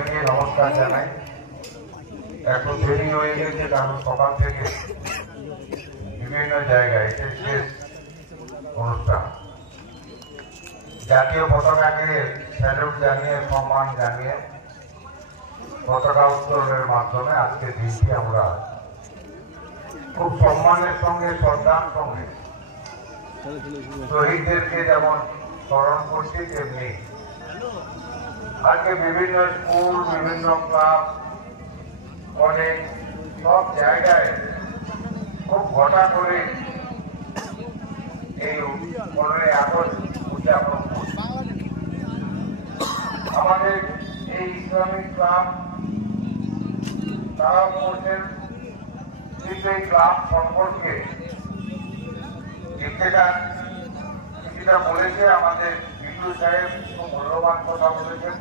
সবাইকে নমস্কার জানাই। এখন দেরি হয়ে গেছে, কারণ সকাল থেকে বিভিন্ন জায়গায় এটা শেষ অনুষ্ঠান। জাতীয় পতাকাকে স্যালুট জানিয়ে, সম্মান জানিয়ে পতাকা উত্তোলনের মাধ্যমে আজকে দিনটি আমরা খুব সম্মানের সঙ্গে, শ্রদ্ধার সঙ্গে শহীদদেরকে যেমন স্মরণ করছি, তেমনি আজকে বিভিন্ন স্কুল, বিভিন্ন ক্লাব, কলেজ, সব জায়গায় খুব ঘটা করে এই 15ই আগস্ট উদযাপন করছে। আমাদের এই ইসলামিক ক্লাব তারাও করছেন। কিন্তু এই ক্লাব সম্পর্কে কিছুটা বলেছে আমাদের বিদ্যুৎ সাহেব, খুব মূল্যবান কথা বলেছেন।